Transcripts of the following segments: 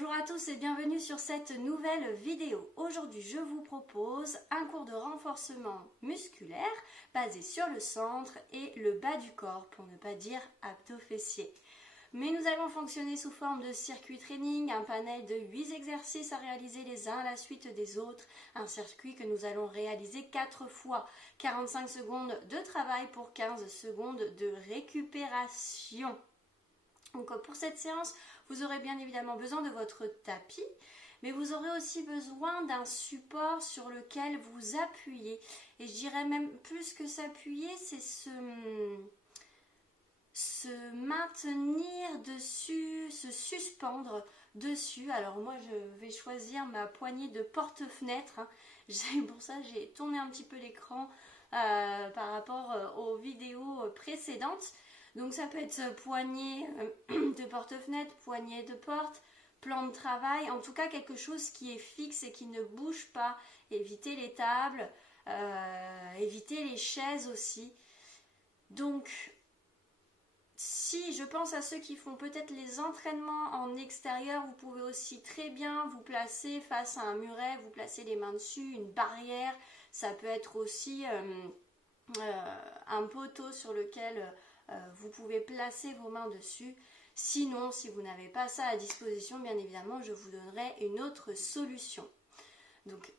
Bonjour à tous et bienvenue sur cette nouvelle vidéo. Aujourd'hui, je vous propose un cours de renforcement musculaire basé sur le centre et le bas du corps, pour ne pas dire abdos-fessiers. Mais nous allons fonctionner sous forme de circuit training, un panel de 8 exercices à réaliser les uns à la suite des autres, un circuit que nous allons réaliser 4 fois, 45 secondes de travail pour 15 secondes de récupération. Donc pour cette séance, vous aurez bien évidemment besoin de votre tapis, mais vous aurez aussi besoin d'un support sur lequel vous appuyez. Et je dirais même plus que s'appuyer, c'est se maintenir dessus, se suspendre dessus. Alors moi je vais choisir ma poignée de porte-fenêtre. Pour ça j'ai tourné un petit peu l'écran par rapport aux vidéos précédentes. Donc ça peut être poignée de porte-fenêtre, poignée de porte, plan de travail, en tout cas quelque chose qui est fixe et qui ne bouge pas. Évitez les tables, évitez les chaises aussi. Donc si je pense à ceux qui font peut-être les entraînements en extérieur, vous pouvez aussi très bien vous placer face à un muret, vous placer les mains dessus, une barrière. Ça peut être aussi un poteau sur lequel vous pouvez placer vos mains dessus. Sinon, si vous n'avez pas ça à disposition, bien évidemment, je vous donnerai une autre solution. Donc,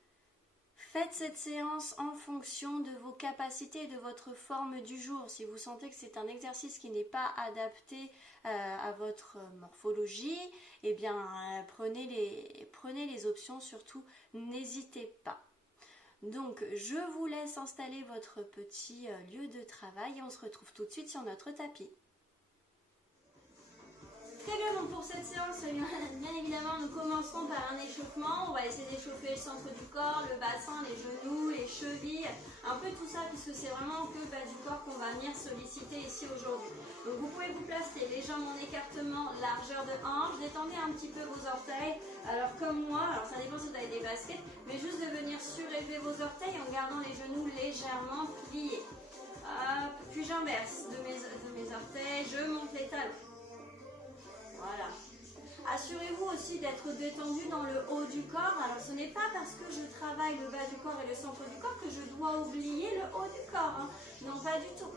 faites cette séance en fonction de vos capacités et de votre forme du jour. Si vous sentez que c'est un exercice qui n'est pas adapté à votre morphologie, eh bien, prenez les options, surtout, n'hésitez pas. Donc, je vous laisse installer votre petit lieu de travail et on se retrouve tout de suite sur notre tapis. Très bien, donc pour cette séance, bien évidemment, nous commencerons par un échauffement. On va essayer d'échauffer le centre du corps, le bassin, les genoux, les chevilles, un peu tout ça puisque c'est vraiment que le bas du corps qu'on va venir solliciter ici aujourd'hui. Donc vous pouvez vous placer les jambes en écartement, largeur de hanche, détendez un petit peu vos orteils. Alors comme moi, alors ça dépend si vous avez des baskets, mais juste de venir surélever vos orteils en gardant les genoux légèrement pliés. Hop, puis j'inverse de mes orteils, je monte les talons. Voilà. Assurez-vous aussi d'être détendu dans le haut du corps. Alors ce n'est pas parce que je travaille le bas du corps et le centre du corps que je dois oublier le haut du corps. Non, pas du tout.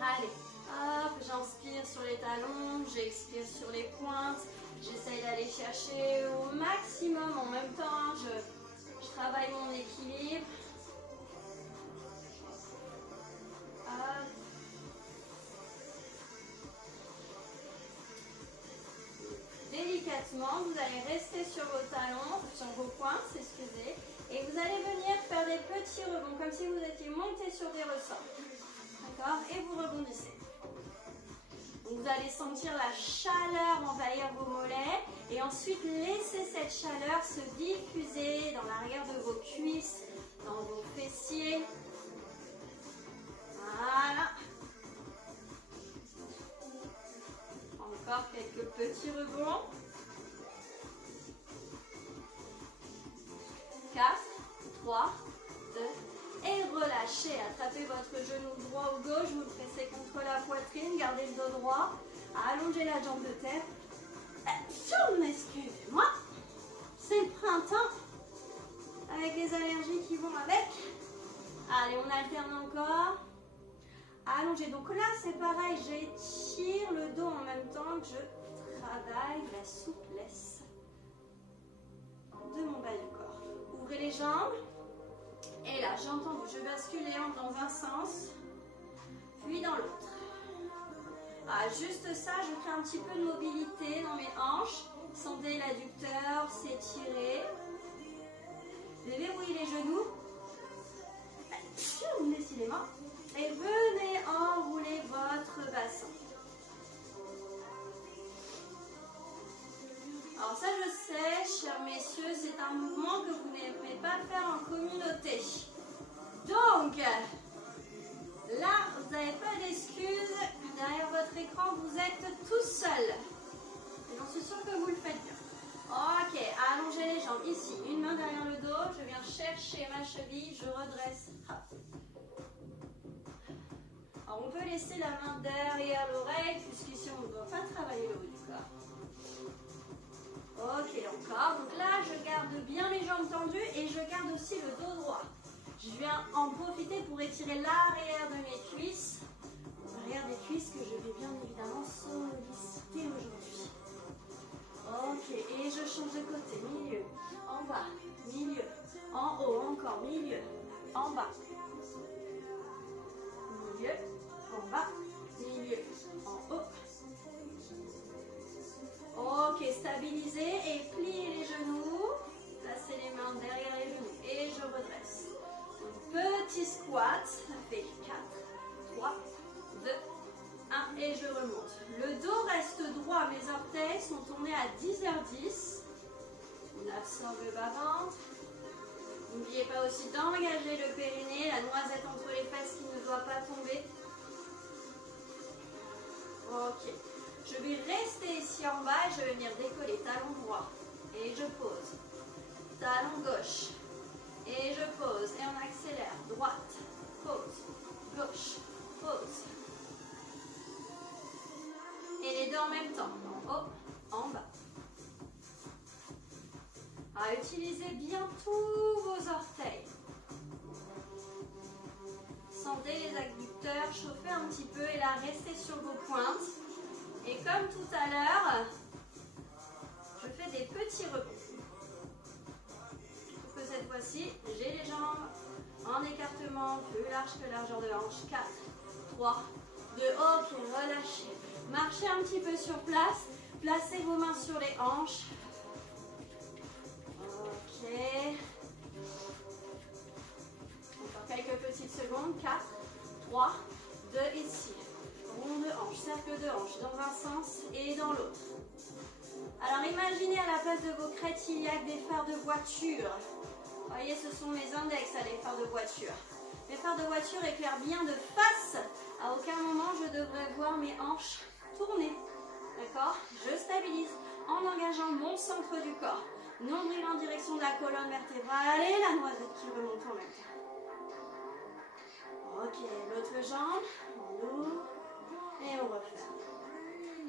Allez, hop, j'inspire sur les talons, j'expire sur les pointes. J'essaye d'aller chercher au maximum en même temps. Je travaille mon équilibre. Hop. Délicatement, vous allez rester sur vos talons, sur vos pointes, excusez, et vous allez venir faire des petits rebonds, comme si vous étiez monté sur des ressorts. D'accord? Et vous rebondissez. Donc vous allez sentir la chaleur envahir vos mollets, et ensuite laissez cette chaleur se diffuser dans l'arrière de vos cuisses, dans vos fessiers. Voilà. Encore quelques petits rebonds. 4, 3, 2, et relâchez. Attrapez votre genou droit ou gauche, vous le pressez contre la poitrine, gardez le dos droit, allongez la jambe de terre. Excusez-moi, c'est le printemps, avec les allergies qui vont avec. Allez, on alterne encore. Allongez. Donc là, c'est pareil, j'étire le dos en même temps que je travaille la souplesse de mon bas du corps. Ouvrez les jambes. Et là, j'ai entendu, je bascule les hanches dans un sens, puis dans l'autre. Ah, juste ça, je crée un petit peu de mobilité dans mes hanches. Sentez l'adducteur s'étirer. Déverrouillez les genoux. Décidément. Et venez enrouler votre bassin. Alors ça je sais, chers messieurs, c'est un mouvement que vous n'aimez pas faire en communauté. Donc, là, vous n'avez pas d'excuses. Derrière votre écran, vous êtes tout seul. J'en suis sûre que vous le faites bien. Ok, allongez les jambes ici. Une main derrière le dos, je viens chercher ma cheville, je redresse. Hop. Alors on peut laisser la main derrière l'oreille, puisqu'ici on ne doit pas travailler le haut du corps. Ok, encore. Donc là, je garde bien mes jambes tendues et je garde aussi le dos droit. Je viens en profiter pour étirer l'arrière de mes cuisses. L'arrière des cuisses que je vais bien évidemment solliciter aujourd'hui. Ok, et je change de côté. Milieu, en bas, milieu, en haut, encore, milieu, en bas. Milieu, en bas, milieu, en haut. Ok, stabilisez et pliez les genoux. Placez les mains derrière les genoux et je redresse. Petit squat, ça fait 4, 3, 2, 1 et je remonte. Le dos reste droit, mes orteils sont tournés à 10h10. On absorbe le bas-ventre. N'oubliez pas aussi d'engager le périnée, la noisette entre les fesses qui ne doit pas tomber. Ok. Je vais rester ici en bas et je vais venir décoller talon droit. Et je pose. Talon gauche. Et je pose. Et on accélère. Droite. Pause. Gauche. Pause. Et les deux en même temps. En haut, en bas. Utilisez bien tous vos orteils. Sentez les adducteurs chauffer un petit peu et là, restez sur vos pointes. Et comme tout à l'heure, je fais des petits rebonds. Sauf que cette fois-ci, j'ai les jambes en écartement plus large que largeur de hanche. 4, 3, 2, ok, relâchez. Marchez un petit peu sur place. Placez vos mains sur les hanches. Ok. Encore quelques petites secondes. 4, 3, 2 ici. Rond de hanche, cercle de hanche dans un sens et dans l'autre. Alors imaginez à la place de vos crêtes iliaques des phares de voiture. Vous voyez, ce sont mes index à les phares de voiture. Mes phares de voiture éclairent bien de face. À aucun moment je devrais voir mes hanches tourner. D'accord? Je stabilise en engageant mon centre du corps. Nombril en direction de la colonne vertébrale et la noisette qui remonte en même temps. Ok, l'autre jambe, on ouvre et on referme.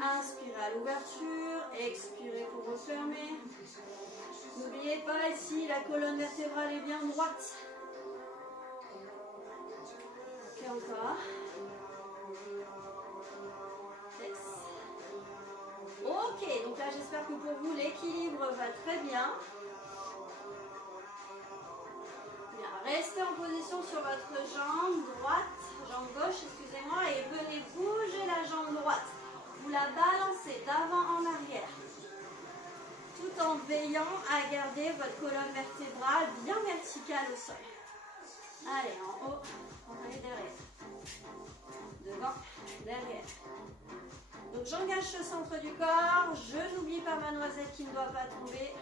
Inspirez à l'ouverture, expirez pour refermer. N'oubliez pas ici, la colonne vertébrale est bien droite. Ok, encore. Yes. Ok, donc là j'espère que pour vous l'équilibre va très bien. Bien, restez en position sur votre jambe droite, jambe gauche, excusez-moi, et venez bouger la jambe droite. Vous la balancez d'avant en arrière, tout en veillant à garder votre colonne vertébrale bien verticale au sol. Allez, en haut, on est derrière. Devant, derrière. Donc j'engage ce centre du corps, je n'oublie pas ma noisette qui ne doit pas tomber.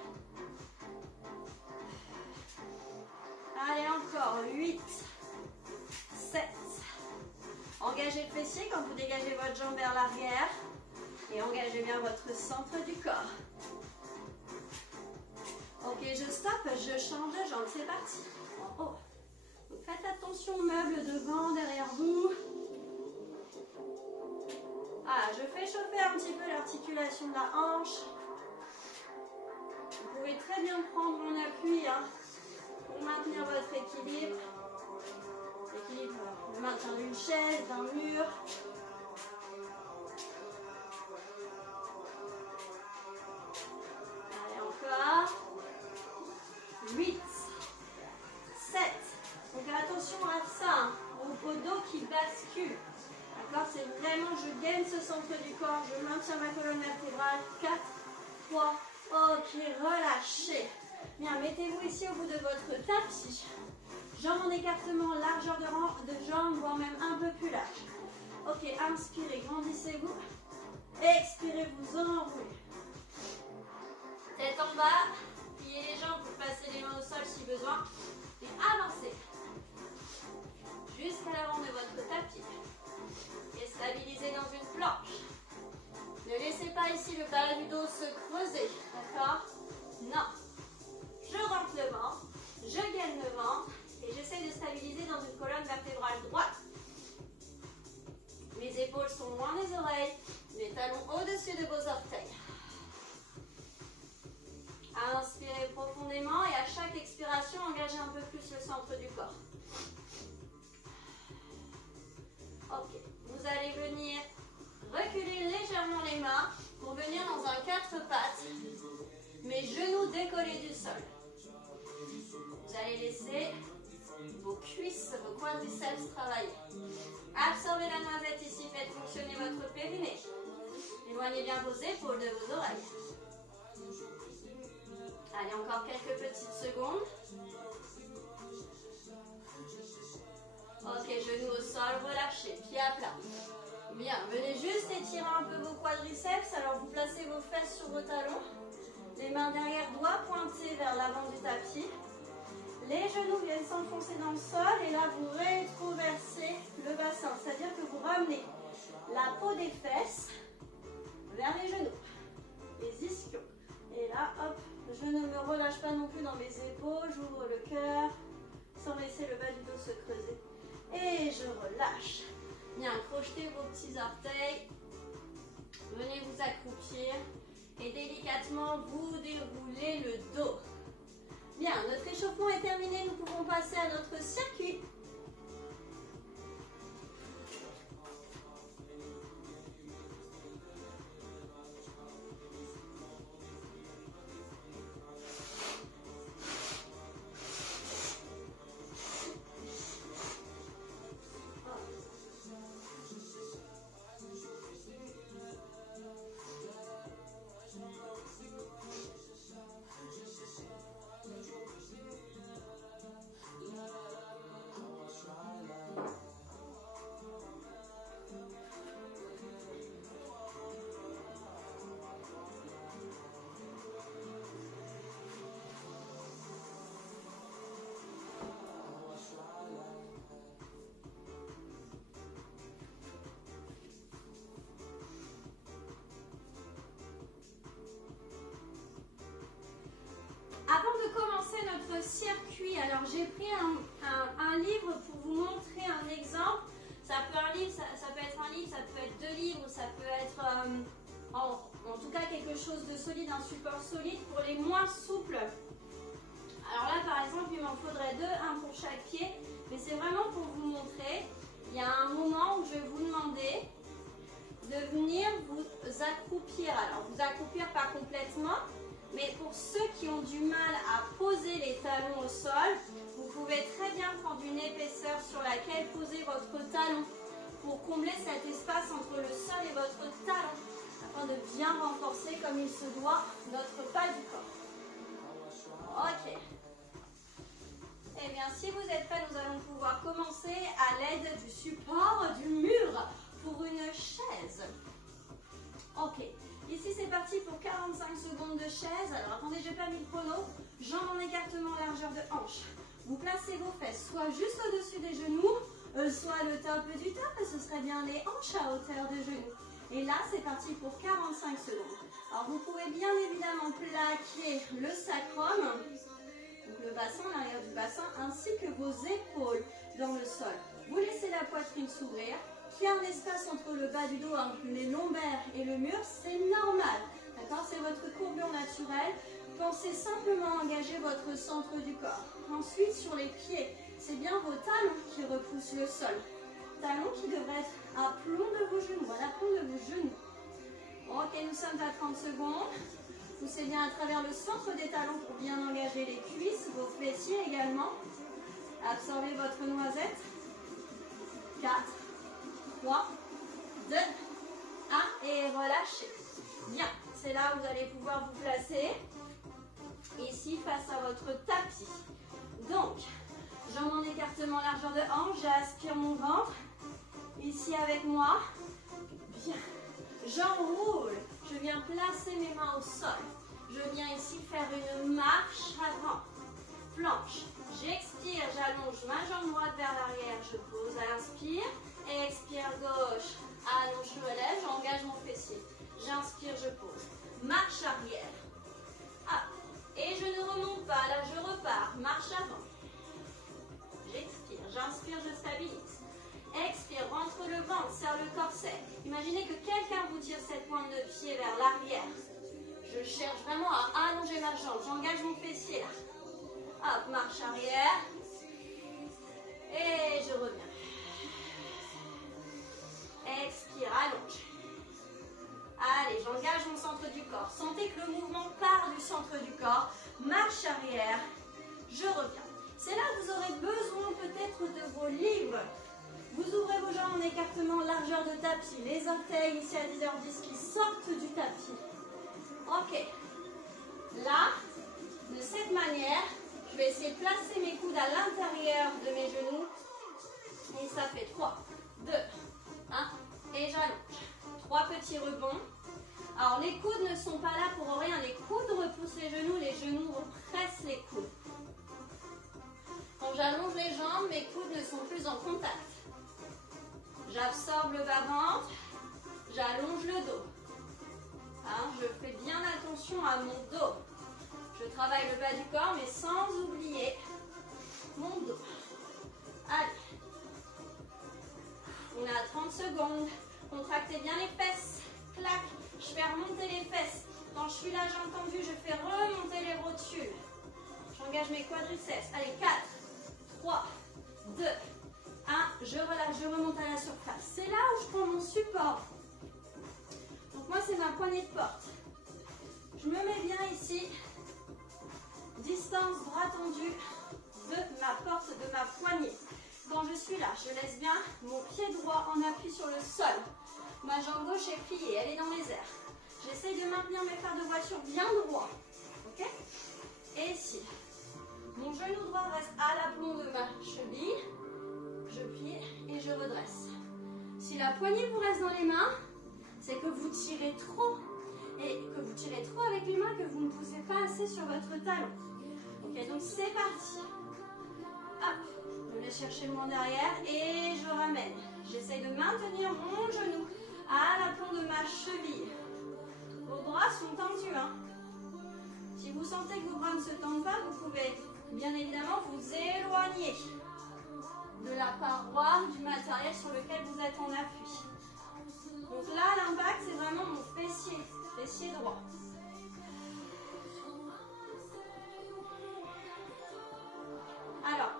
Allez, encore 8, 7. Engagez le fessier quand vous dégagez votre jambe vers l'arrière. Et engagez bien votre centre du corps. Ok, je stoppe, je change de jambe, c'est parti. En haut. Donc faites attention aux meubles devant, derrière vous. Ah, je fais chauffer un petit peu l'articulation de la hanche. Vous pouvez très bien prendre en appui pour maintenir votre équilibre. L'équilibre, le maintien d'une chaise, d'un mur. Allez, encore. 8, 7. Donc attention à ça, au dos qui bascule. D'accord, c'est vraiment, je gagne ce centre du corps, je maintiens ma colonne vertébrale. 4, 3, ok, relâchez. Bien, mettez-vous ici au bout de votre tapis. Jambes en écartement, largeur de jambes, voire même un peu plus large. Ok, inspirez, grandissez-vous. Expirez, vous enroulez. Tête en bas, pliez les jambes, vous passez les mains au sol si besoin. Et avancez jusqu'à l'avant de votre tapis. Et stabilisez dans une planche. Ne laissez pas ici le bas du dos se creuser. D'accord? Non. Je rentre le ventre, je gaine le ventre et j'essaie de stabiliser dans une colonne vertébrale droite. Mes épaules sont loin des oreilles, mes talons au-dessus de vos orteils. Inspirez profondément et à chaque expiration, engagez un peu plus le centre du corps. Ok, vous allez venir reculer légèrement les mains pour venir dans un 4 pattes, mes genoux décollés du sol. Vous allez laisser vos cuisses, vos quadriceps travailler. Absorbez la noisette ici, faites fonctionner votre périnée. Éloignez bien vos épaules de vos oreilles. Allez, encore quelques petites secondes. Ok, genoux au sol, relâchez, pieds à plat. Bien, venez juste étirer un peu vos quadriceps. Alors vous placez vos fesses sur vos talons. Les mains derrière, doigts pointés vers l'avant du tapis. Les genoux viennent s'enfoncer dans le sol et là vous rétroversez le bassin. C'est-à-dire que vous ramenez la peau des fesses vers les genoux, les ischions. Et là, hop, je ne me relâche pas non plus dans mes épaules, j'ouvre le cœur sans laisser le bas du dos se creuser. Et je relâche. Bien, crochetez vos petits orteils. Venez vous accroupir et délicatement vous déroulez le dos. Bien, notre échauffement est terminé, nous pouvons passer à notre circuit. Avant de commencer notre circuit, alors j'ai pris un livre pour vous montrer un exemple. Ça peut être un livre, ça peut être 2 livres, ça peut être en tout cas quelque chose de solide, un support solide pour les moins souples. Alors là par exemple il m'en faudrait 2, un pour chaque pied, mais c'est vraiment pour vous montrer. Il y a un moment où je vais vous demander de venir vous accroupir. Alors vous accroupir pas complètement, mais pour ceux qui ont du mal à poser les talons au sol, vous pouvez très bien prendre une épaisseur sur laquelle poser votre talon pour combler cet espace entre le sol et votre talon, afin de bien renforcer comme il se doit notre bas du corps. Ok. Eh bien, si vous êtes prêts, nous allons pouvoir commencer à l'aide du support du mur pour une chaise. Ok. Ici c'est parti pour 45 secondes de chaise. Alors attendez, j'ai pas mis le chrono. Jambes en écartement, largeur de hanche. Vous placez vos fesses soit juste au-dessus des genoux, soit le top du top, ce serait bien les hanches à hauteur de genoux. Et là c'est parti pour 45 secondes. Alors vous pouvez bien évidemment plaquer le sacrum, donc le bassin, l'arrière du bassin, ainsi que vos épaules dans le sol. Vous laissez la poitrine s'ouvrir. Qu'il y a un espace entre le bas du dos, entre les lombaires et le mur, c'est normal. D'accord? C'est votre courbure naturelle. Pensez simplement à engager votre centre du corps. Ensuite, sur les pieds, c'est bien vos talons qui repoussent le sol. Talons qui devraient être à plomb de vos genoux, à l'aplomb de vos genoux. Ok, nous sommes à 30 secondes. Poussez bien à travers le centre des talons pour bien engager les cuisses, vos fessiers également. Absorbez votre noisette. 4, 3, 2, 1 et relâchez. Bien, c'est là où vous allez pouvoir vous placer. Ici, face à votre tapis. Donc, jambes en écartement, largeur de hanche, j'aspire mon ventre. Ici avec moi. Bien. Jambes roulent. Je viens placer mes mains au sol. Je viens ici faire une marche avant. Planche. J'expire, j'allonge ma jambe droite vers l'arrière. Je pose à l'inspire. Expire gauche. Allonge, je me lève, j'engage mon fessier. J'inspire, je pose. Marche arrière. Ah. Et je ne remonte pas, là je repars. Marche avant. J'expire, j'inspire, je stabilise. Expire, rentre le ventre, serre le corset. Imaginez que quelqu'un vous tire cette pointe de pied vers l'arrière. Je cherche vraiment à allonger ma jambe. J'engage mon fessier là. Hop, marche arrière. Et je reviens. Expire, allonge. Allez, j'engage mon centre du corps. Sentez que le mouvement part du centre du corps. Marche arrière. Je reviens. C'est là que vous aurez besoin peut-être de vos livres. Vous ouvrez vos jambes en écartement, largeur de tapis. Les orteils ici à 10h10 qui sortent du tapis. Ok. Là, de cette manière, je vais essayer de placer mes coudes à l'intérieur de mes genoux. Et ça fait 3, 2, 1. Et j'allonge. 3 petits rebonds. Alors les coudes ne sont pas là pour rien. Les coudes repoussent les genoux repressent les coudes. Quand j'allonge les jambes, mes coudes ne sont plus en contact. J'absorbe le bas-ventre, j'allonge le dos. Je fais bien attention à mon dos. Je travaille le bas du corps, mais sans oublier mon dos. Allez. On est à 30 secondes. Contractez bien les fesses. Clac. Je fais remonter les fesses. Quand je suis là, j'ai entendu, je fais remonter les rotules. J'engage mes quadriceps. Allez, 4, 3, 2, 1. Je relâche, je remonte à la surface. C'est là où je prends mon support. Donc moi, c'est ma poignée de porte. Je me mets bien ici. Distance, bras tendu de ma porte, de ma poignée. Quand je suis là, je laisse bien mon pied droit en appui sur le sol. Ma jambe gauche est pliée, elle est dans les airs. J'essaye de maintenir mes fers de voiture bien droits. Ok? Et ici, mon genou droit reste à l'aplomb de ma cheville. Je plie et je redresse. Si la poignée vous reste dans les mains, c'est que vous tirez trop. Et que vous tirez trop avec les mains, que vous ne poussez pas assez sur votre talon. Ok, donc c'est parti. Hop, je vais chercher le moins derrière et je ramène. J'essaye de maintenir mon genou à l'aplomb de ma cheville. Vos bras sont tendus. Si vous sentez que vos bras ne se tendent pas, vous pouvez bien évidemment vous éloigner de la paroi du matériel sur lequel vous êtes en appui. Donc là, l'impact, c'est vraiment mon fessier droit. Alors,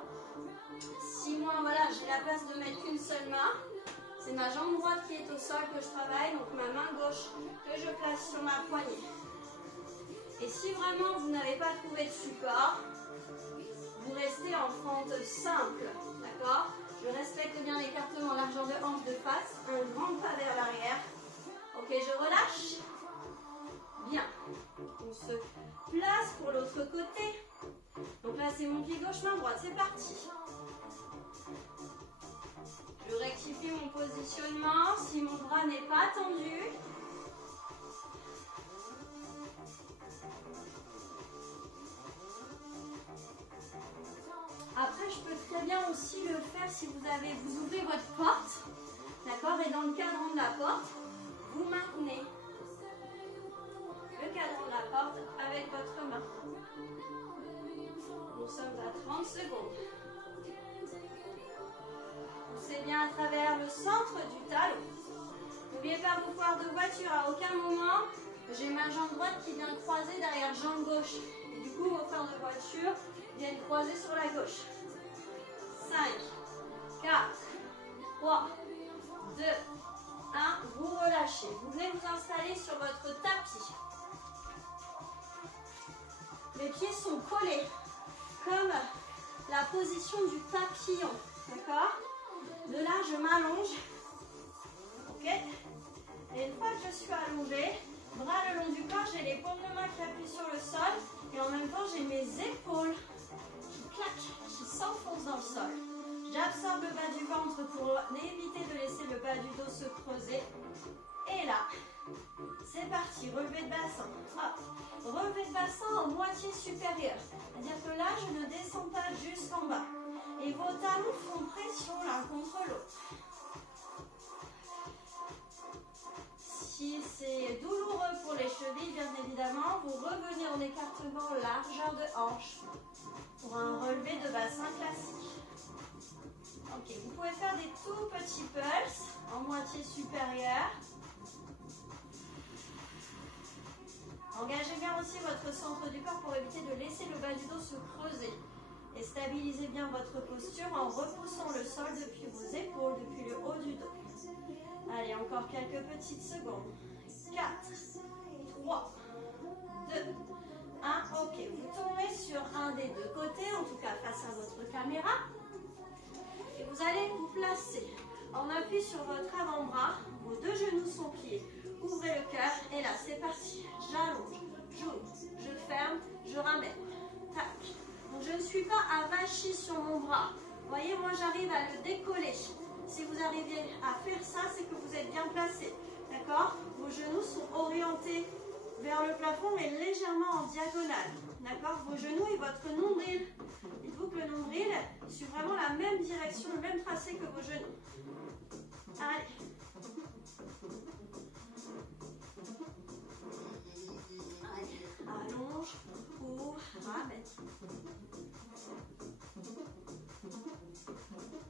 si moi, voilà, j'ai la place de mettre qu'une seule main, c'est ma jambe droite qui est au sol que je travaille, donc ma main gauche que je place sur ma poignée. Et si vraiment vous n'avez pas trouvé de support, vous restez en fente simple, d'accord? Je respecte bien l'écartement, largeur de hanche de face, un grand pas vers l'arrière. Ok, je relâche. Bien. On se place pour l'autre côté. Donc là, c'est mon pied gauche, main droite. C'est parti. Je rectifie mon positionnement si mon bras n'est pas tendu. Après, je peux très bien aussi le faire si vous ouvrez votre porte, d'accord? Et dans le cadran de la porte, vous maintenez le cadran de la porte avec votre main. Nous sommes à 30 secondes. Poussez bien à travers le centre du talon. N'oubliez pas vos foires de voiture. À aucun moment, j'ai ma jambe droite qui vient croiser derrière jambe gauche. Et du coup, vos foires de voiture viennent croiser sur la gauche. 5, 4, 3, 2, 1. Vous relâchez. Vous venez vous installer sur votre tapis. Les pieds sont collés, comme la position du papillon. D'accord? De là, je m'allonge. Ok? Et une fois que je suis allongée, bras le long du corps, j'ai les paumes de main qui appuient sur le sol. Et en même temps, j'ai mes épaules qui claquent, qui s'enfoncent dans le sol. J'absorbe le bas du ventre pour éviter de laisser le bas du dos se creuser. Et là, c'est parti, relevé de bassin. Hop. Relevé de bassin en moitié supérieure. C'est-à-dire que là, je ne descends pas jusqu'en bas. Et vos talons font pression l'un contre l'autre. Si c'est douloureux pour les chevilles, bien évidemment, vous revenez en écartement largeur de hanche pour un relevé de bassin classique. Ok, vous pouvez faire des tout petits pulses en moitié supérieure. Engagez aussi votre centre du corps pour éviter de laisser le bas du dos se creuser. Et stabilisez bien votre posture en repoussant le sol depuis vos épaules, depuis le haut du dos. Allez, encore quelques petites secondes. 4, 3, 2, 1. Ok, vous tournez sur un des deux côtés, en tout cas face à votre caméra. Et vous allez vous placer en appui sur votre avant-bras. Vos deux genoux sont pliés. Ouvrez le cœur et là, c'est parti. J'allonge, j'ouvre, je ferme, je ramène. Tac. Donc, je ne suis pas avachie sur mon bras. Vous voyez, moi, j'arrive à le décoller. Si vous arrivez à faire ça, c'est que vous êtes bien placé. D'accord? Vos genoux sont orientés vers le plafond, mais légèrement en diagonale. D'accord? Vos genoux et votre nombril. Dites-vous que le nombril suit vraiment la même direction, le même tracé que vos genoux. Allez. Allez. Allonge, ouvre, ramène.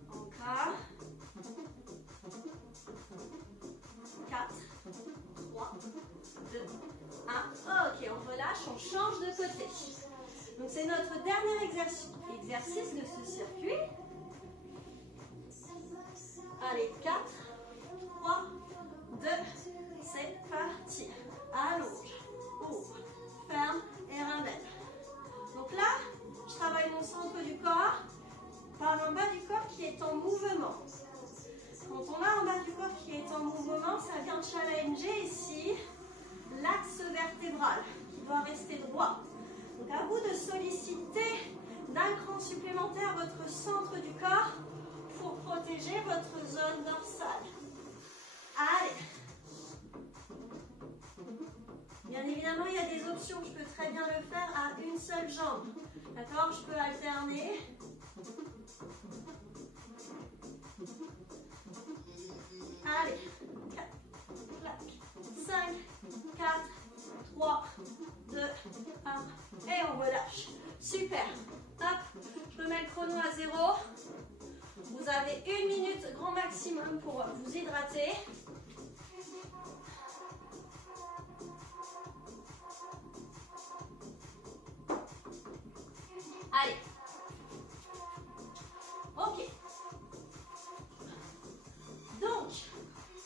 Encore. 4, 3, 2, 1. Ok, on relâche, on change de côté. Donc c'est notre dernier exercice de ce circuit. Allez, 4, 3, 2, c'est parti. Allonge, ouvre, ferme et ramène. Donc là, je travaille mon centre du corps par un bas du corps qui est en mouvement. Quand on a un bas du corps qui est en mouvement, ça vient challenger ici l'axe vertébral qui doit rester droit. Donc à vous de solliciter d'un cran supplémentaire votre centre du corps pour protéger votre zone dorsale. Allez. Bien évidemment, il y a des options. Je peux très bien le faire à une seule jambe. D'accord? Je peux alterner. Allez, 4, 5, 4, 3, 2, 1, et on relâche. Super. Hop, je remets le chrono à 0. Vous avez 1 minute grand maximum pour vous hydrater. Allez. Ok. Donc,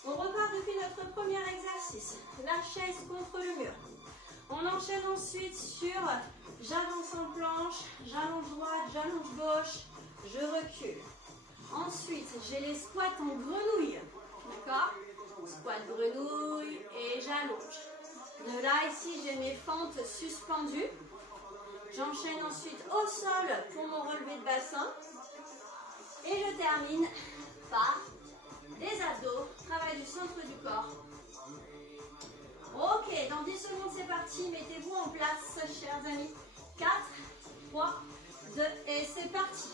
on repart depuis notre premier exercice. La chaise contre le mur. On enchaîne ensuite sur j'avance en planche, j'allonge droite, j'allonge gauche, je recule. Ensuite, j'ai les squats en grenouille. D'accord? Squat grenouille et j'allonge. De là, ici, j'ai mes fentes suspendues. J'enchaîne ensuite au sol pour mon relevé de bassin. Et je termine par des abdos, travail du centre du corps. Ok, dans 10 secondes, c'est parti. Mettez-vous en place, chers amis. 4, 3, 2, et c'est parti.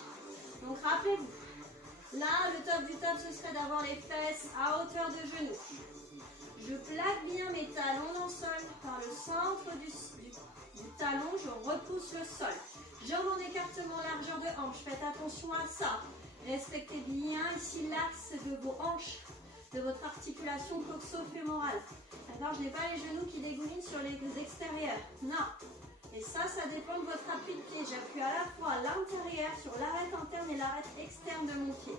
Donc, rappelez-vous, là, le top du top, ce serait d'avoir les fesses à hauteur de genoux. Je plaque bien mes talons dans le sol. Par le centre du talon, je repousse le sol. Jambes en écartement, largeur de hanche. Faites attention à ça. Respectez bien ici l'axe de vos hanches, de votre articulation coxo-fémorale. D'accord? Je n'ai pas les genoux qui dégoulinent sur les extérieurs. Non. Et ça dépend de votre appui de pied. J'appuie à la fois l'intérieur sur l'arête interne et l'arête externe de mon pied.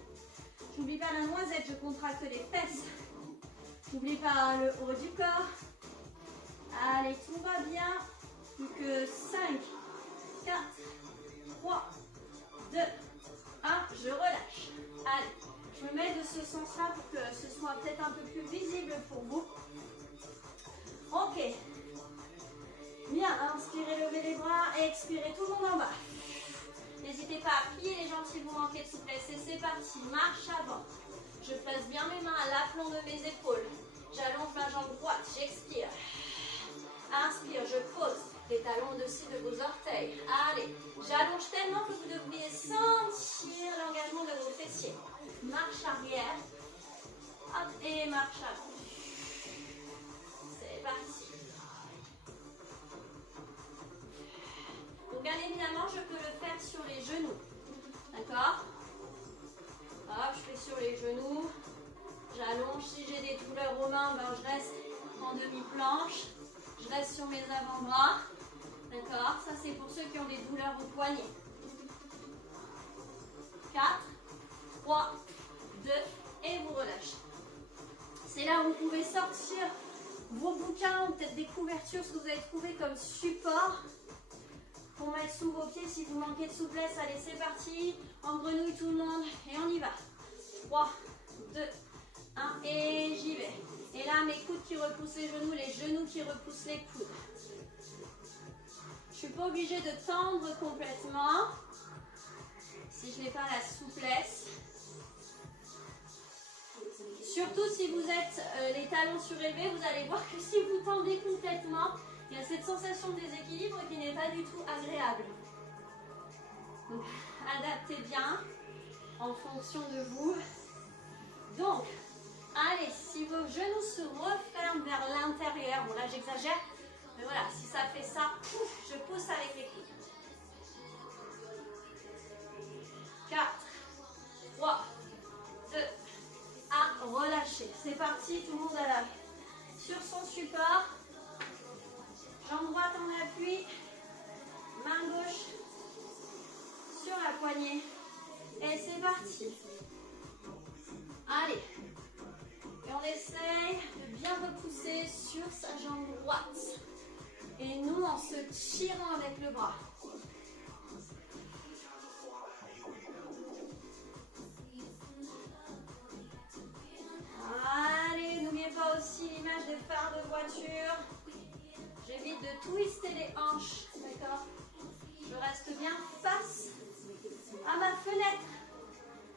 J'oublie pas la noisette, je contracte les fesses. N'oublie pas le haut du corps. Allez, tout va bien. Plus que 5, 4, 3, 2, 1. Je relâche. Allez, je me mets de ce sens-là pour que ce soit peut-être un peu plus visible pour vous. Ok. Bien, inspirez, levez les bras et expirez tout le monde en bas. N'hésitez pas à plier les jambes si vous manquez de souplesse. Et c'est parti, marche avant. Je place bien mes mains à l'aplomb de mes épaules. J'allonge ma jambe droite, j'expire. Inspire, je pose les talons au-dessus de vos orteils. Allez, j'allonge tellement que vous devriez sentir l'engagement de vos fessiers. Marche arrière. Hop, et marche avant. C'est parti. Donc bien évidemment, je peux le faire sur les genoux. D'accord? Hop, je fais sur les genoux. J'allonge. Si j'ai des douleurs aux mains, ben je reste en demi-planche. Je reste sur mes avant-bras. D'accord? Ça, c'est pour ceux qui ont des douleurs au poignet. 4, 3, 2, et vous relâchez. C'est là où vous pouvez sortir vos bouquins ou peut-être des couvertures, ce que vous avez trouvé comme support pour mettre sous vos pieds si vous manquez de souplesse. Allez, c'est parti. En grenouille tout le monde et on y va. 3, 2, 1 et j'y vais. Et là, mes coudes qui repoussent les genoux qui repoussent les coudes. Je ne suis pas obligée de tendre complètement si je n'ai pas la souplesse. Surtout si vous êtes les talons surélevés, vous allez voir que si vous tendez complètement, il y a cette sensation de déséquilibre qui n'est pas du tout agréable. Donc, adaptez bien en fonction de vous. Donc, allez, si vos genoux se referment vers l'intérieur, bon là j'exagère, mais voilà, si ça fait ça, pouf, je pousse avec les coudes. 4, 3, 2, 1, relâchez. C'est parti, tout le monde à la sur son support. Jambe droite en appui, main gauche sur la poignée. Et c'est parti. Allez. Et on essaye de bien repousser sur sa jambe droite. Et nous en se tirant avec le bras. Allez, n'oubliez pas aussi l'image des phares de voiture. J'évite de twister les hanches, d'accord? Je reste bien face à ma fenêtre,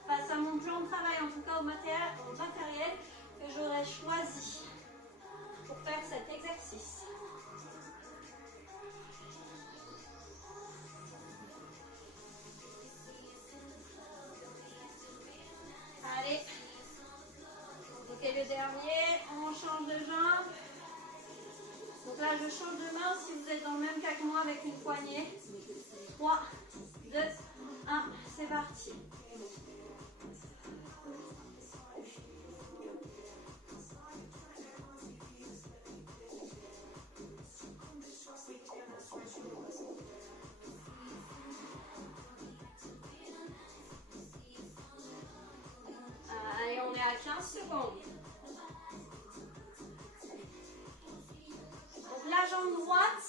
face à mon plan de travail, en tout cas au matériel que j'aurais choisi pour faire cet exercice. Allez. Ok, le dernier, on change de jambe. Donc là, je change de main si vous êtes dans le même cas que moi avec une poignée. 3, 2, 1, c'est parti. Allez, on est à 15 secondes. Donc la jambe droite,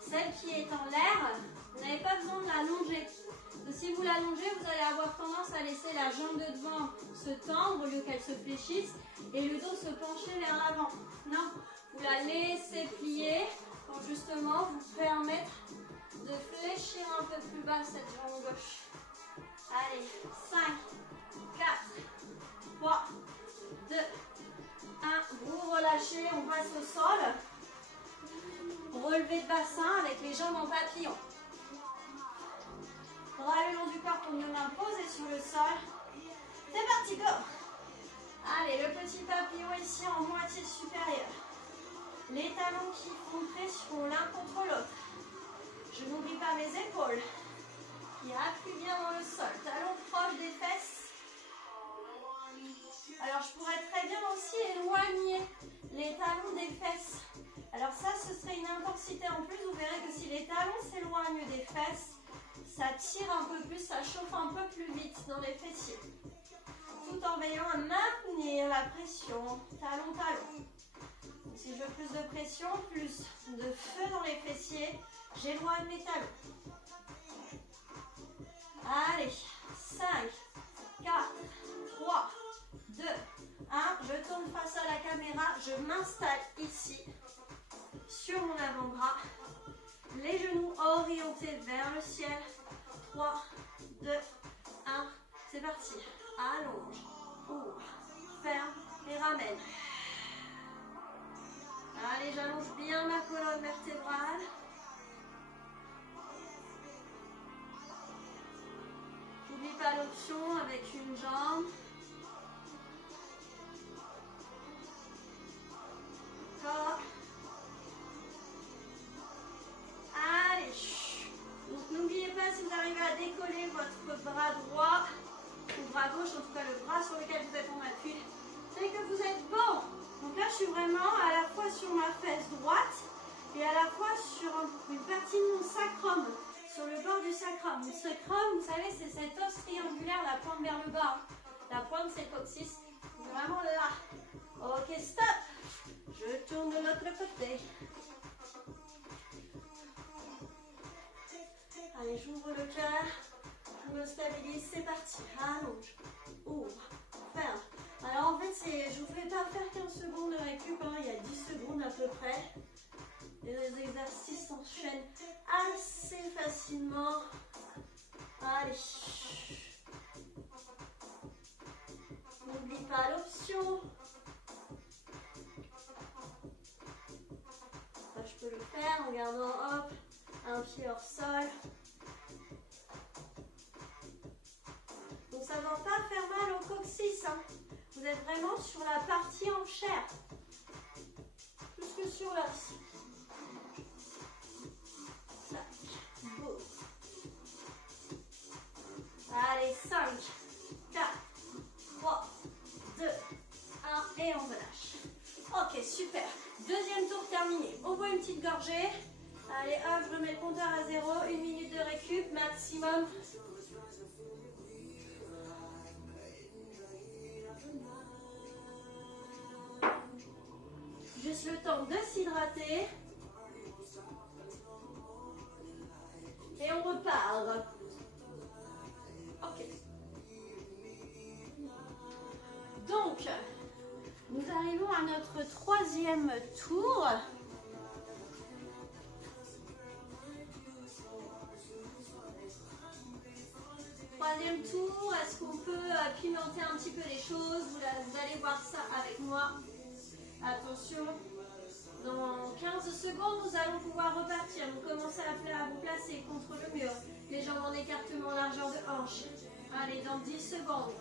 celle qui est en l'air, vous n'avez pas besoin de la longer. Donc, si vous la longez, vous allez avoir tendance à laisser la jambe de devant se tendre au lieu qu'elle se fléchisse et le dos se pencher vers l'avant. Non, vous la laissez plier pour justement vous permettre de fléchir un peu plus bas cette jambe gauche. Allez, 5, 4, 3, 2, 1. Vous relâchez, on passe au sol. Relevé de bassin avec les jambes en papillon. Bras le long du corps pour une main posée sur le sol. C'est parti, go! Allez, le petit papillon ici en moitié supérieure. Les talons qui font pression l'un contre l'autre. Je n'oublie pas mes épaules qui appuient bien dans le sol. Talons proches des fesses. Alors, je pourrais très bien aussi éloigner les talons des fesses. Alors ça, ce serait une intensité en plus. Vous verrez que si les talons s'éloignent des fesses, ça tire un peu plus, ça chauffe un peu plus vite dans les fessiers. Tout en veillant à maintenir la pression, talon, talon. Donc, si je veux plus de pression, plus de feu dans les fessiers, j'éloigne les talons. Allez, 5, 4, 3, 2, 1. Je tourne face à la caméra, je m'installe ici, sur mon avant-bras. Les genoux orientés vers le ciel. 3, 2, 1. C'est parti. Allonge, ouvre, ferme et ramène. Allez, j'allonge bien ma colonne vertébrale. N'oublie pas l'option avec une jambe. Encore. Allez. Donc n'oubliez pas, si vous arrivez à décoller votre bras droit ou bras gauche, en tout cas le bras sur lequel vous êtes en appui, c'est que vous êtes bon. Donc là, je suis vraiment à la fois sur ma fesse droite et à la fois sur une partie de mon sacrum, sur le bord du sacrum. Le sacrum, vous savez, c'est cet os triangulaire, la pointe vers le bas. La pointe, c'est le coccyx. Vraiment là. Ok, stop. Je tourne de l'autre côté. Allez, j'ouvre le cœur. Je me stabilise, c'est parti. Allonge, ouvre, ferme. Alors en fait, je ne vous fais pas faire 15 secondes de récup, hein, il y a 10 secondes à peu près. Et les exercices s'enchaînent assez facilement. Allez. N'oublie pas l'option. Ça, je peux le faire en gardant, hop, un pied hors sol. Donc ça ne va pas faire mal au coccyx. Hein. Vous êtes vraiment sur la partie en chair. Plus que sur l'os. Allez, 5, 4, 3, 2, 1 et on relâche. Ok, super. Deuxième tour terminé. On boit une petite gorgée. Allez, hop, je remets le compteur à 0. 1 minute de récup maximum. Juste le temps de s'hydrater. Et on repart. Ok. Donc, nous arrivons à notre troisième tour. Troisième tour, est-ce qu'on peut pimenter un petit peu les choses? Vous allez voir ça avec moi. Attention, dans 15 secondes, nous allons pouvoir repartir. Vous commencez à vous placer contre le mur. Les jambes en écartement, largeur de hanche. Allez, dans 10 secondes.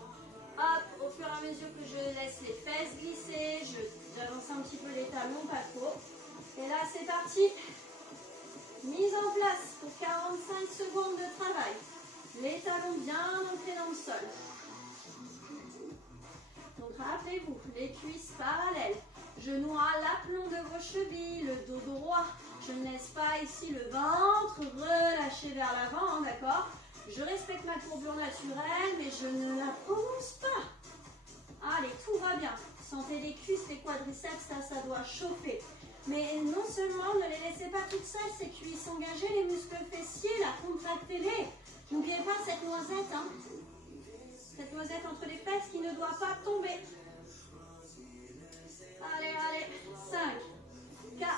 Hop, au fur et à mesure que je laisse les fesses glisser, j'avance un petit peu les talons, pas trop. Et là, c'est parti. Mise en place pour 45 secondes de travail. Les talons bien ancrés dans le sol. Donc rappelez-vous, les cuisses parallèles. Genoux à l'aplomb de vos chevilles, le dos droit. Je ne laisse pas ici le ventre relâché vers l'avant, hein, d'accord? Je respecte ma courbure naturelle, mais je ne la prononce pas. Allez, tout va bien. Sentez les cuisses, les quadriceps, ça doit chauffer. Mais non seulement, ne les laissez pas toutes seules, ces cuisses engagées, les muscles fessiers, là, contractez-les. N'oubliez pas cette noisette, hein. Cette noisette entre les fesses qui ne doit pas tomber. Allez, allez, 5, 4,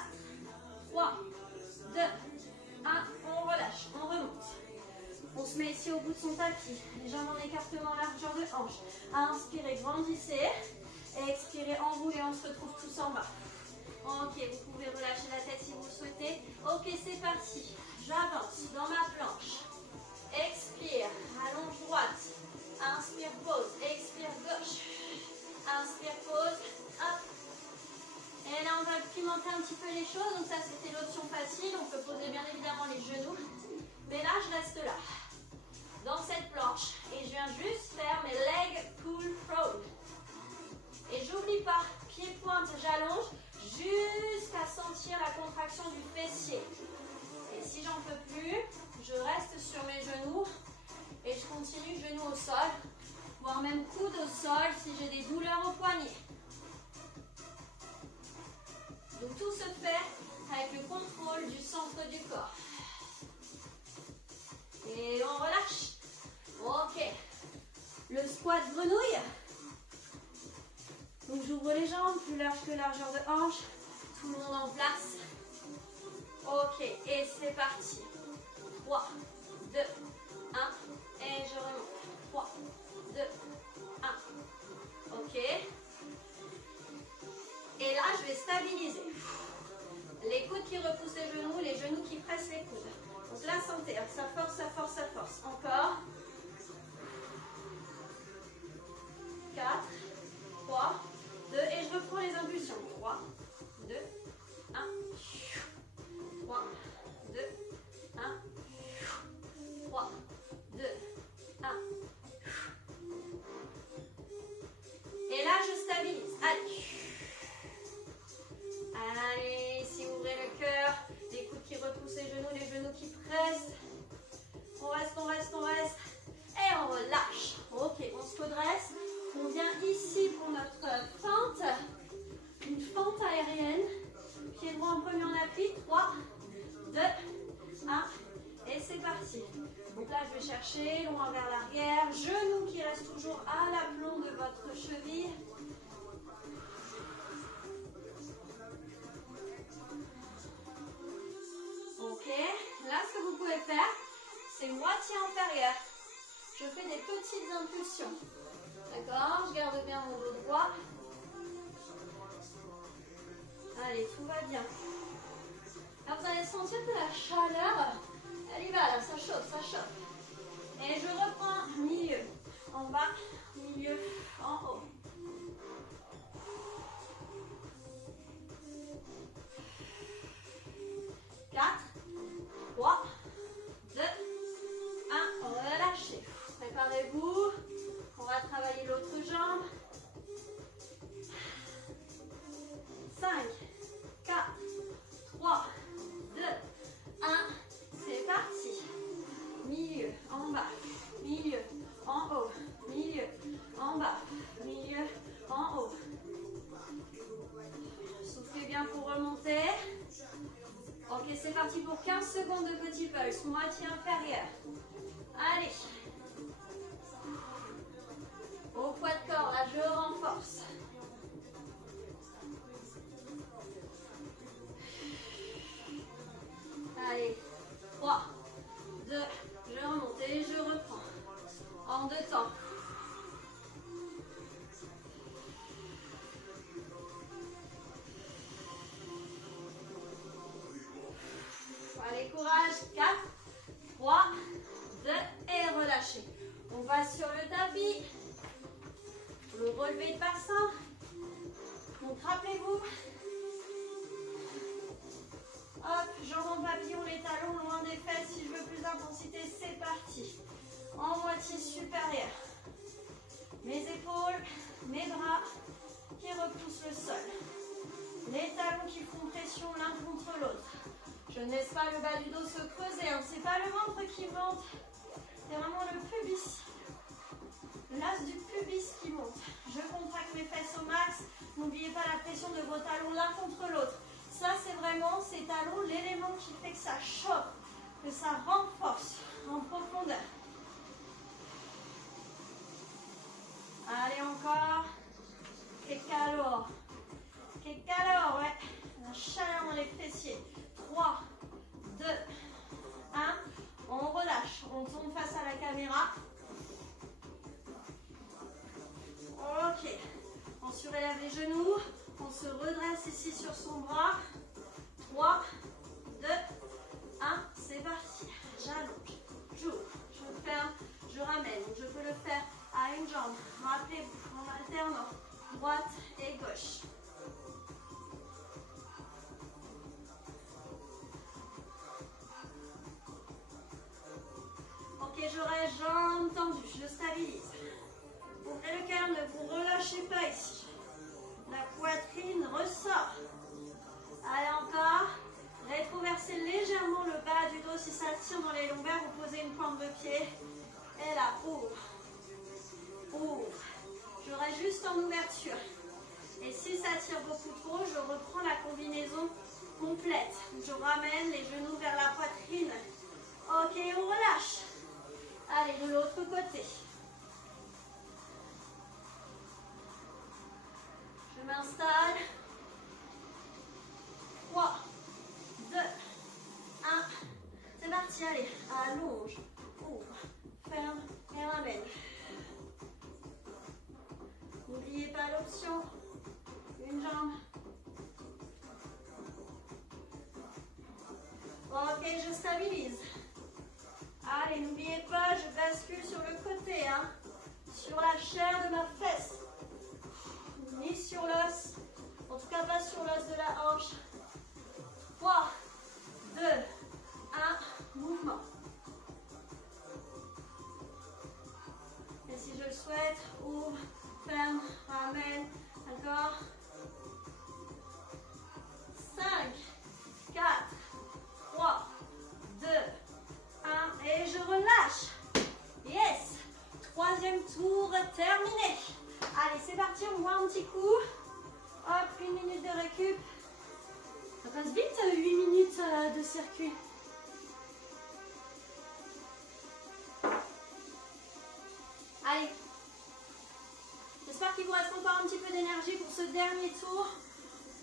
3, 2, 1, on relâche, on remonte. On se met ici au bout de son tapis, les jambes en écartement, largeur de hanche. Inspirez, grandissez. Expirez, enroulez, on se retrouve tous en bas. Ok, vous pouvez relâcher la tête si vous le souhaitez. Ok, c'est parti. J'avance dans ma planche. Expire, allonge droite. Inspire, pause. Expire, gauche. Inspire, pause. Hop. Et là, on va pimenter un petit peu les choses. Donc ça, c'était l'option facile. On peut poser bien évidemment les genoux. Mais là, je reste là, dans cette planche. Et je viens juste faire mes leg pull prone. Et j'oublie pas, pied-pointe, j'allonge jusqu'à sentir la contraction du fessier. Et si j'en peux plus, je reste sur mes genoux et je continue genoux au sol, voire même coude au sol si j'ai des douleurs au poignet. Donc tout se fait avec le contrôle du centre du corps. Et on relâche. Ok. Le squat grenouille. Donc j'ouvre les jambes, plus large que largeur de hanche. Tout le monde en place. Ok, et c'est parti. 3, 2, 1. Et je remonte. 3, 2, 1. Ok. Et là, je vais stabiliser. Les coudes qui repoussent les genoux qui pressent les coudes. Donc là, sentez, ça force, ça force, ça force. Encore. 4, 3, 2, et je reprends les impulsions. 3, 2, 1. 3, 2, 1. 3, 2, 1. Et là, je stabilise. Allez. Allez, si vous ouvrez le cœur, On reste, on reste, on reste. Et on relâche. Ok, on se redresse. On vient ici pour notre fente. Une fente aérienne. Pied droit en premier en appui. 3, 2, 1. Et c'est parti. Donc là, je vais chercher loin vers l'arrière. Genou qui reste toujours à l'aplomb de votre cheville. Ok. Là, ce que vous pouvez faire, c'est moitié inférieure. Je fais des petites impulsions. D'accord? Je garde bien mon dos droit. Allez, tout va bien. Alors, vous allez sentir que la chaleur, elle y va là, ça chauffe, ça chauffe. Et je reprends milieu, en bas, milieu, en haut. Quatre, 3, 2, 1, relâchez. Préparez-vous. On va travailler l'autre jambe. 5, 4, 3, 2, 1. C'est parti. Milieu, en bas, milieu, en haut, milieu, en bas, milieu, en haut. Soufflez bien pour remonter. Ok, c'est parti pour 15 secondes de petit pulse, moitié inférieure. Allez. Au poids de corps, là, je renforce. Allez, 3, 2, je remonte et je reprends. En 2 temps. Allez, courage. 4, 3, 2 et relâchez. On va sur le tapis. Le relevé de bassin. Donc, rappelez-vous. Hop, jambes en papillon, les talons loin des fesses. Si je veux plus d'intensité, c'est parti. En moitié supérieure. Mes épaules, mes bras qui repoussent le sol. Les talons qui font pression l'un contre l'autre. Je ne laisse pas le bas du dos se creuser. Hein. C'est pas le ventre qui monte. C'est vraiment le pubis. L'as du pubis qui monte. Je contracte mes fesses au max. N'oubliez pas la pression de vos talons l'un contre l'autre. Ça, c'est vraiment ces talons, l'élément qui fait que ça chauffe, que ça renforce en profondeur. Allez, encore. Que calor. Que calor, ouais. La chaleur dans les fessiers. 3, 2, 1. On relâche. On tourne face à la caméra. Ok. On surélève les genoux. On se redresse ici sur son bras. 3, 2, 1. C'est parti. J'allonge. J'ouvre. Je ferme. Je ramène. Donc je peux le faire à une jambe. Rappelez-vous en alternant droite et gauche. Ok, je reste jambes tendues. Je stabilise. Ouvrez le cœur, ne vous relâchez pas ici. La poitrine ressort. Allez, encore. Rétroversez légèrement le bas du dos. Si ça tire dans les lombaires, vous posez une pointe de pied. Et là, ouvre. Ouvre. Je reste juste en ouverture. Et si ça tire beaucoup trop, je reprends la combinaison complète. Je ramène les genoux vers la poitrine. Ok, on relâche. Allez, de l'autre côté. Je m'installe. 3, 2, 1. C'est parti, allez. Allonge, ouvre, ferme et ramène. N'oubliez pas l'option. Une jambe. Ok, je stabilise. Allez, n'oubliez pas, je bascule sur le côté, hein, sur la chair de ma fesse. Ni sur l'os, en tout cas pas sur l'os de la hanche. 3, 2, 1, mouvement. Et si je le souhaite, ouvre, ferme, ramène, encore. 5, 4, 3, 2, 1, et je relâche. parti, on voit un petit coup. Hop, 1 minute de récup. Ça passe vite, 8 minutes de circuit. Allez. J'espère qu'il vous reste encore un petit peu d'énergie pour ce dernier tour.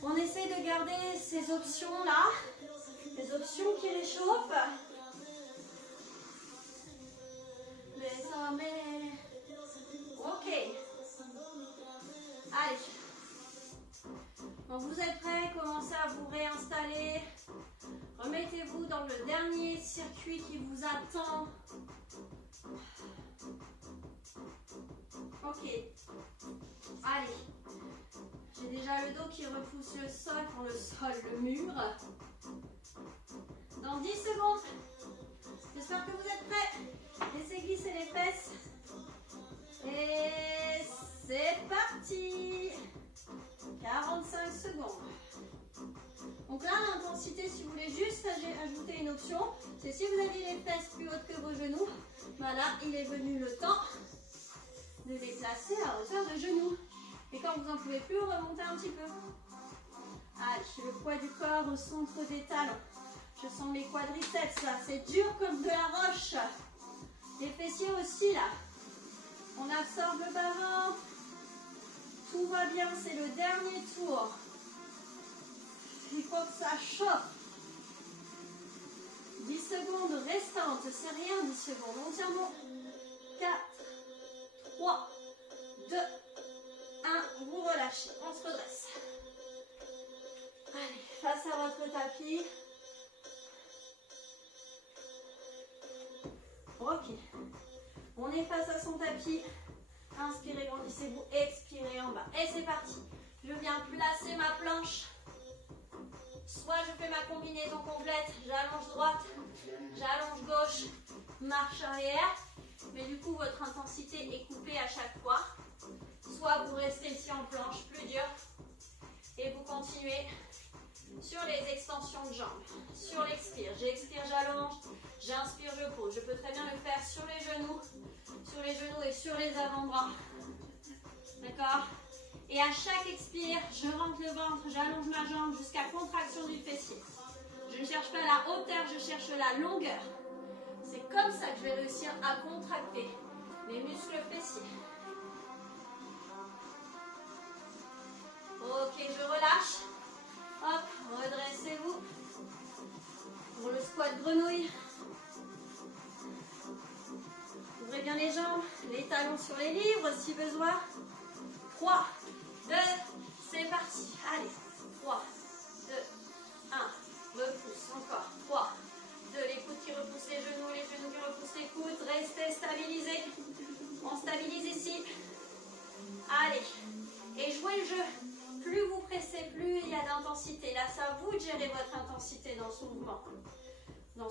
On essaie de garder ces options-là. Les options qui réchauffent. Ok. Allez. Donc vous êtes prêts, commencez à vous réinstaller. Remettez-vous dans le dernier circuit qui vous attend. Ok. Allez. J'ai déjà le dos qui repousse le sol, le mur. Dans 10 secondes. J'espère que vous êtes prêts. Laissez glisser les fesses. Et c'est parti. 45 secondes. Donc là, l'intensité, si vous voulez juste ajouter une option, c'est si vous aviez les fesses plus hautes que vos genoux, voilà, il est venu le temps de les placer à hauteur de genoux. Et quand vous n'en pouvez plus, remontez un petit peu. Allez, le poids du corps au centre des talons. Je sens mes quadriceps là, c'est dur comme de la roche. Les fessiers aussi là. On absorbe le bas-ventre. Tout va bien, c'est le dernier tour. Il faut que ça chauffe. 10 secondes restantes, c'est rien 10 secondes. On tient bon. 4, 3, 2, 1. Vous relâchez, on se redresse. Allez, face à votre tapis. Ok. On est face à son tapis. Inspirez, grandissez-vous. Expirez en bas. Et c'est parti. Je viens placer ma planche. Soit je fais ma combinaison complète. J'allonge droite. J'allonge gauche. Marche arrière. Mais du coup, votre intensité est coupée à chaque fois. Soit vous restez ici en planche plus dure. Et vous continuez sur les extensions de jambes. Sur l'expire. J'expire, j'allonge. J'inspire, je pose. Je peux très bien le faire sur les genoux et sur les avant-bras. D'accord? Et à chaque expire, je rentre le ventre, j'allonge ma jambe jusqu'à contraction du fessier. Je ne cherche pas la hauteur, je cherche la longueur. C'est comme ça que je vais réussir à contracter les muscles fessiers. Ok, je relâche. Hop, redressez-vous. Pour le squat grenouille. Ouvrez bien les jambes, les talons sur les livres si besoin. 3, 2, c'est parti. Allez, 3, 2, 1. Repousse encore. 3, 2, les coudes qui repoussent les genoux qui repoussent les coudes. Restez stabilisés. On stabilise ici. Allez, et jouez le jeu. Plus vous pressez, plus il y a d'intensité. Là, c'est à vous de gérer votre intensité dans ce mouvement. Dans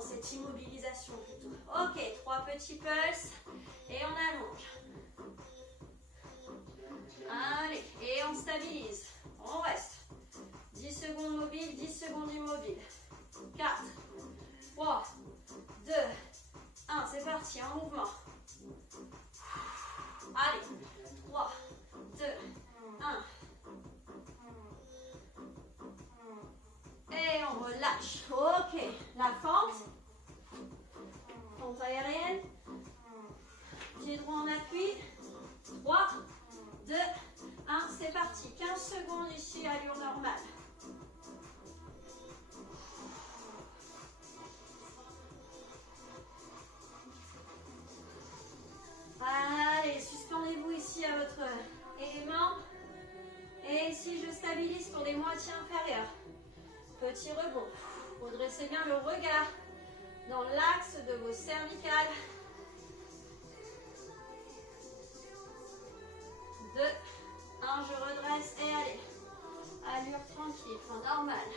cette immobilisation plutôt. Ok, 3 petits pulses. Et on allonge. Allez, et on stabilise. On reste. 10 secondes mobile, 10 secondes immobile. 4, 3, 2, 1. C'est parti, en mouvement. Allez, 3, 2, 1. Et on relâche. Ok. La fente. Fente aérienne. Pied droit en appui. 3, 2, 1. C'est parti. 15 secondes ici, allure normale. Allez, suspendez-vous ici à votre élément. Et ici, je stabilise pour les moitiés inférieures. Petit rebond. Redressez bien le regard dans l'axe de vos cervicales. 2, 1, je redresse et allez. Allure tranquille, enfin normale.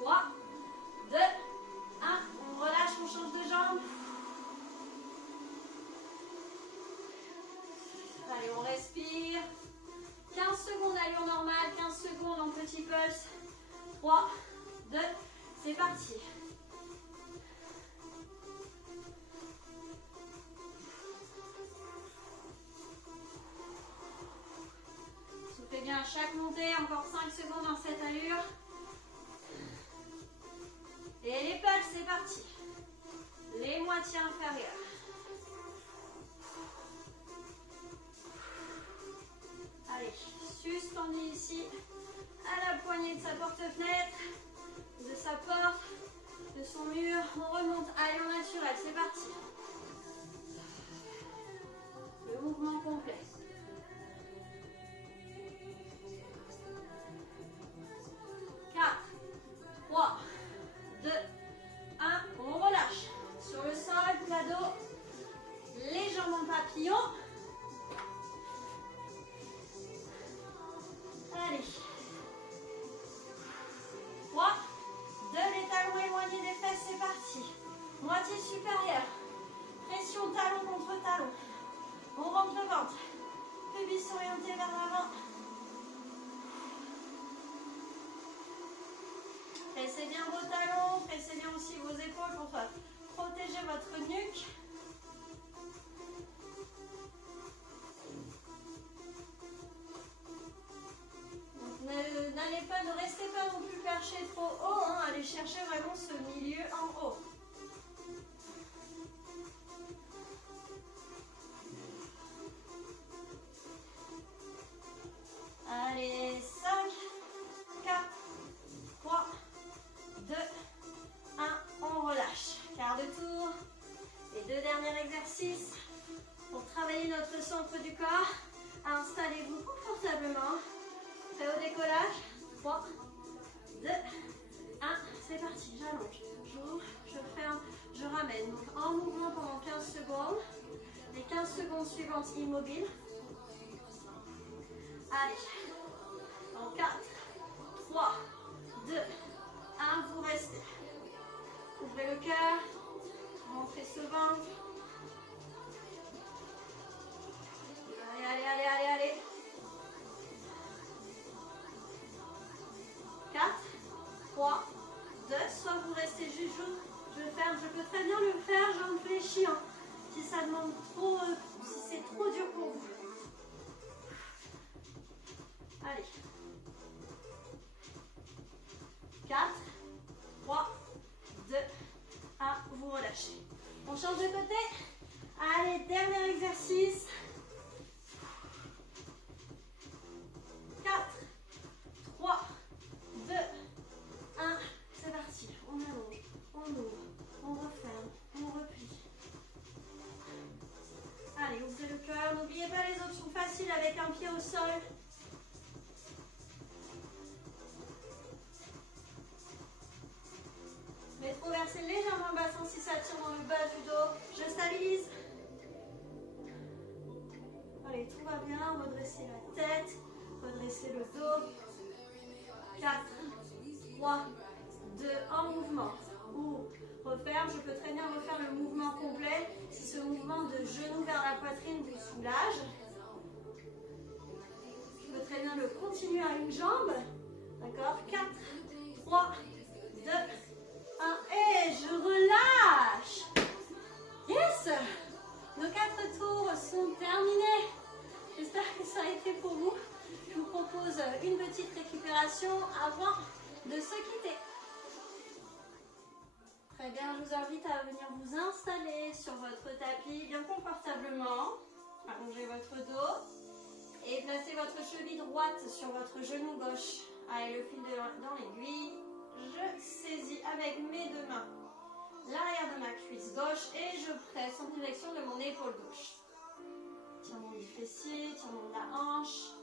3, 2, 1. On relâche, on change de jambe. Allez, on respire. 15 secondes allure normale, 15 secondes en petit pulse. 3, 2, C'est parti. Soufflez bien à chaque montée, encore 5 secondes dans cette allure. Et les pulses, c'est parti. Les moitiés inférieures. Allez, suspendu ici, à la poignée de sa porte-fenêtre, de sa porte, de son mur. On remonte, allez, en naturel, c'est parti. Le mouvement complet. 4, 3, 2, 1, on relâche. Sur le sol, plat dos, les jambes en papillon. Allez. 3, 2, les talons éloignés des fesses, c'est parti. Moitié supérieure. Pression talon contre talon. On rentre le ventre. Pubis orienté vers l'avant. Pressez bien vos talons, pressez bien aussi vos épaules pour protéger votre nuque. N'allez pas, ne restez pas non plus perché trop haut, hein. Allez chercher vraiment ce milieu en haut. Allez, 5, 4, 3, 2, 1, on relâche. Quart de tour. Et 2 derniers exercices pour travailler notre centre du corps. Installez-vous confortablement. Prêt au décollage. 3, 2, 1, c'est parti. J'allonge, j'ouvre, je ferme, je ramène. Donc en mouvement pendant 15 secondes. Les 15 secondes suivantes immobiles. Allez. En 4, 3, 2, 1, vous restez. Ouvrez le cœur. Rentrez ce ventre. Allez, allez, allez, allez, allez. 4, 3, 2, soit vous restez juste, je ferme, je peux très bien le faire, jambes fléchies, hein, si ça demande trop, si c'est trop dur pour vous. Allez. 4, 3, 2, 1, vous relâchez. On change de côté. Allez, dernier exercice. 4, 3, 2, 1, c'est parti. On allonge, on ouvre, on referme, on replie. Allez, ouvrez le cœur. N'oubliez pas les options faciles avec un pied au sol. Rétroversez légèrement le bassin si ça tire dans le bas du dos. Je stabilise. Allez, tout va bien. Redressez la tête. Redressez le dos. 4, 3, 2, en mouvement. Ou referme. Je peux très bien refaire le mouvement complet. Si ce mouvement de genou vers la poitrine vous soulage. Je peux très bien le continuer à une jambe. D'accord? 4, 3, 2, 1. Et je relâche. Yes! Nos 4 tours sont terminés. J'espère que ça a été pour vous. Je vous propose une petite récupération avant de se quitter. Très bien, je vous invite à venir vous installer sur votre tapis bien confortablement. Allongez votre dos et placez votre cheville droite sur votre genou gauche. Allez, le fil dans l'aiguille. Je saisis avec mes 2 mains l'arrière de ma cuisse gauche et je presse en direction de mon épaule gauche. Tirement du fessier, tirement de la hanche.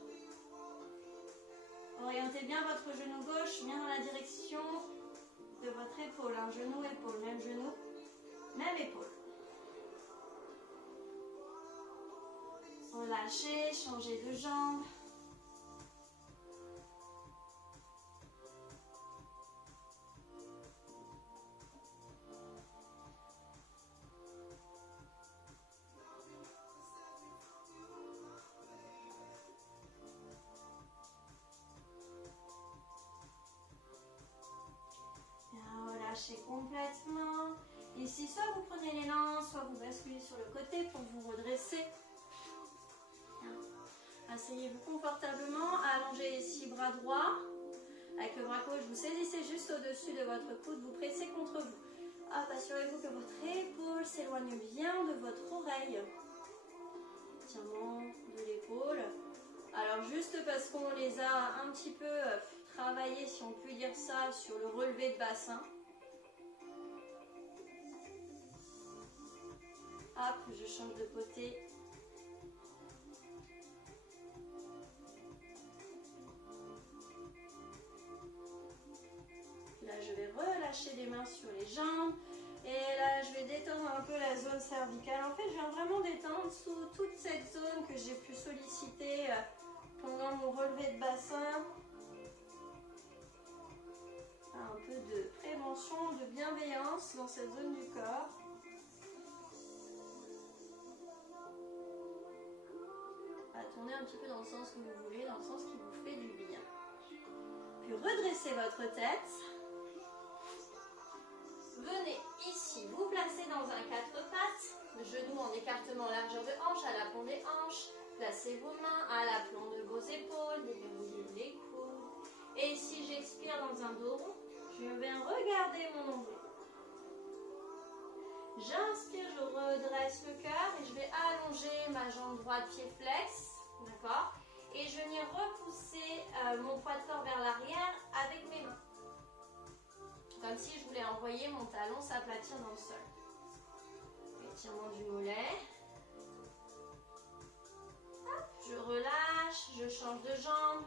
Orientez bien votre genou gauche, bien dans la direction de votre épaule. Un genou, épaule, même genou, même épaule. Relâchez, changez de jambe. relâchez complètement. Ici, soit vous prenez l'élan, soit vous basculez sur le côté pour vous redresser. Asseyez-vous confortablement, allongez ici bras droit. Avec le bras gauche, vous saisissez juste au-dessus de votre coude, vous pressez contre vous. Hop, assurez-vous que votre épaule s'éloigne bien de votre oreille. Étirement de l'épaule. Alors juste parce qu'on les a un petit peu travaillés, si on peut dire ça, sur le relevé de bassin. Hop, je change de côté. Là, je vais relâcher les mains sur les jambes. Et là, je vais détendre un peu la zone cervicale. En fait, je viens vraiment détendre sous toute cette zone que j'ai pu solliciter pendant mon relevé de bassin. Un peu de prévention, de bienveillance dans cette zone du corps. Tournez un petit peu dans le sens que vous voulez, dans le sens qui vous fait du bien. Puis redressez votre tête. Venez ici, vous placez dans un 4 pattes, genoux en écartement largeur de hanche, à l'aplomb des hanches. Placez vos mains à l'aplomb de vos épaules, déverrouillez les coudes. Et ici, j'expire dans un dos rond. Je viens regarder mon nombril. J'inspire, je redresse le cœur et je vais allonger ma jambe droite, pied flex. D'accord? Et je viens repousser mon poids de corps vers l'arrière avec mes mains. Comme si je voulais envoyer mon talon s'aplatir dans le sol. Étirement du mollet. Hop, je relâche, je change de jambe.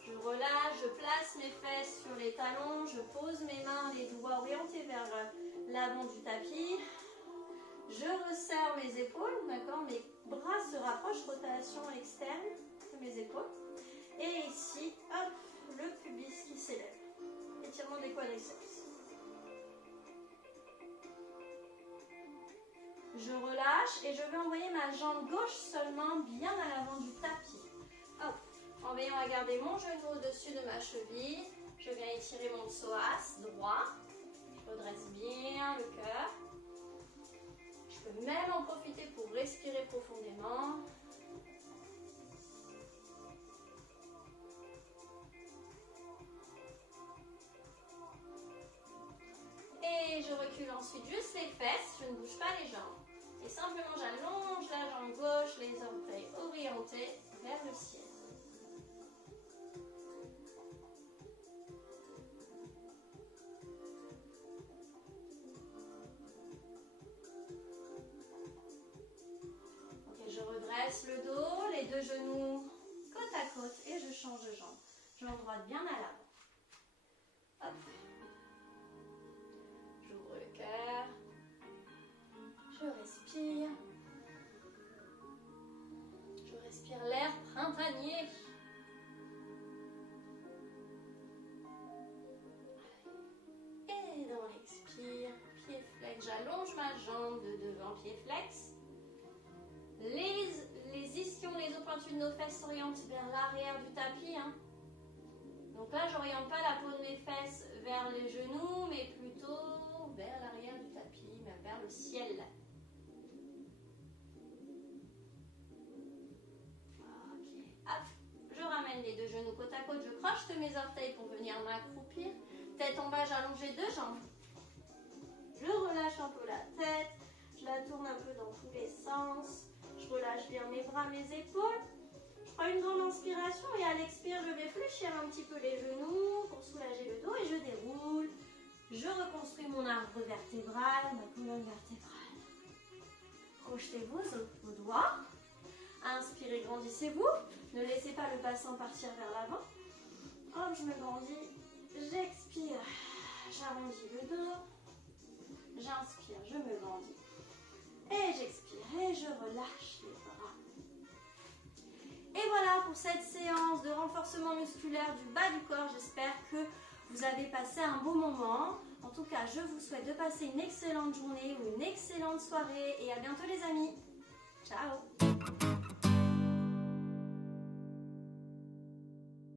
Je relâche, je place mes fesses sur les talons, je pose mes mains, les doigts orientés vers l'avant du tapis. Je resserre mes épaules, d'accord? Mes bras se rapprochent, rotation externe de mes épaules. Et ici, hop, le pubis qui s'élève. Étirement des quadriceps. Je relâche et je vais envoyer ma jambe gauche seulement bien à l'avant du tapis. Hop. En veillant à garder mon genou au-dessus de ma cheville, je viens étirer mon psoas droit. Je redresse bien le cœur. Je peux même en profiter pour respirer profondément. Et je recule ensuite juste les fesses, je ne bouge pas les jambes. Et simplement j'allonge la jambe gauche, les orteils orientés vers le ciel. Je redresse le dos, les deux genoux côte à côte et je change de jambe. Jambe droite bien à l'avant. Hop. J'ouvre le cœur. Je respire. Je respire l'air printanier. Et dans l'expire, pied flex, j'allonge ma jambe de devant, pied flex. Les ischions, les os pointus de nos fesses s'orientent vers l'arrière du tapis. Donc là, je n'oriente pas la peau de mes fesses vers les genoux, mais plutôt vers l'arrière du tapis, même vers le ciel. Ok. Hop. Je ramène les deux genoux côte à côte, je croche mes orteils pour venir m'accroupir. Tête en bas, j'allonge les deux jambes. Je relâche un peu la tête, je la tourne un peu dans tous les sens. Je relâche bien mes bras, mes épaules. Je prends une grande inspiration et à l'expire, je vais fléchir un petit peu les genoux pour soulager le dos et je déroule. Je reconstruis mon arbre vertébral, ma colonne vertébrale. Projetez-vous vos doigts. Inspirez, grandissez-vous. Ne laissez pas le bassin partir vers l'avant. Hop, je me grandis. J'expire. J'arrondis le dos. J'inspire, je me grandis. Et j'expire et je relâche les bras. Et voilà pour cette séance de renforcement musculaire du bas du corps. J'espère que vous avez passé un beau moment. En tout cas, je vous souhaite de passer une excellente journée ou une excellente soirée. Et à bientôt les amis. Ciao.